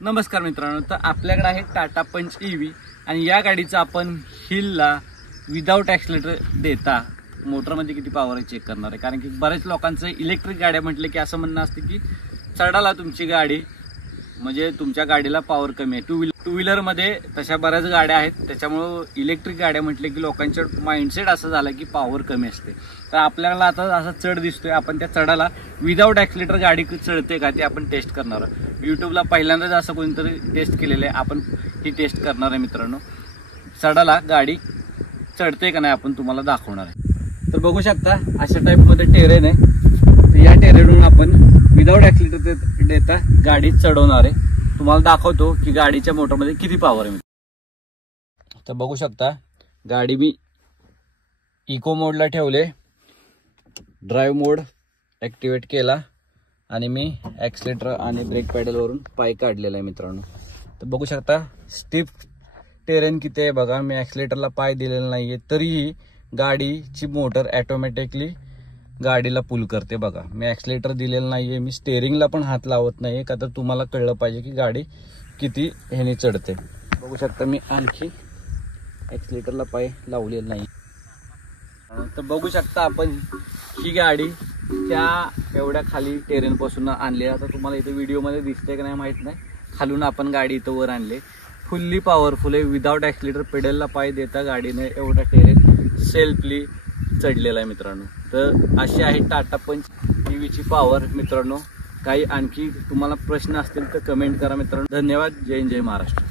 नमस्कार मित्रांनो, तर आपल्याकडे आहे टाटा पंच EV आणि या गाडीचा आपण हिलला विदाउट ॲक्सिलेटर देता मोटरमध्ये किती पॉवर आहे चेक करणार आहे. कारण की बरेच लोकांचं इलेक्ट्रिक गाड्या म्हटले की असं म्हणणं असते की चढाला तुमची गाडी म्हणजे तुमच्या गाडीला पॉवर कमी आहे. टू व्हीलरमध्ये तशा बऱ्याच गाड्या आहेत, त्याच्यामुळं इलेक्ट्रिक गाड्या म्हटले की लोकांच्या माइंडसेट असं झालं की पॉवर कमी असते. तर आपल्याला आता असा चढ दिसतोय, आपण त्या चढाला विदाउट ॲक्सिलेटर गाडी चढते का ते आपण टेस्ट करणार आहोत. यूट्यूबला पहिल्यांदाच असं कोणीतरी टेस्ट केलेलं आहे, आपण ही टेस्ट करणार आहे मित्रांनो. चढाला गाडी चढते का नाही आपण तुम्हाला दाखवणार आहे. तर बघू शकता अशा टाईपमध्ये टेरेन आहे. तर या टेरेनवरून आपण विदाउट ॲक्सिलेटर देता गाडी चढवणार आहे. तुम्हाला दाखवतो की गाडीच्या मोटरमध्ये किती पॉवर आहे. तर बघू शकता गाडी मी इको मोडला ठेवले, ड्राईव्ह मोड ॲक्टिवेट केला आणि मी ॲक्सिलेटर आणि ब्रेक पॅडलवरून पाय काढलेला आहे मित्रांनो. तर बघू शकता स्टिफ टेरेन किती आहे बघा. मी ॲक्सिलेटरला पाय दिलेला नाही आहे तरीही गाडीची मोटर ॲटोमॅटिकली गाडीला पुल करते बघा. मी ॲक्सिलेटर दिलेलं नाही आहे, मी स्टेअरिंगला पण हात लावत नाही आहे का तर तुम्हाला कळलं पाहिजे की गाडी किती ह्याने चढते. बघू शकता मी आणखी ॲक्सिलेटरला पाय लावलेला नाही. तर बघू शकता आपण ही गाडी त्या एवढ्या खाली टेरेनपासून आणली. आता तुम्हाला इथे व्हिडिओमध्ये दिसते का नाही माहीत नाही, खालून आपण गाडी इथं वर आणले. फुल्ली पॉवरफुल आहे, विदाउट ॲक्सिलेटर पेडलला पाय देता गाडीने एवढा टेरेन सेल्फली चढलेला आहे मित्रांनो. तर अशी आहे टाटा पंच EVची पॉवर मित्रांनो. काही आणखी तुम्हाला प्रश्न असतील तर कमेंट करा मित्रांनो. धन्यवाद. जय हिंद, जय महाराष्ट्र.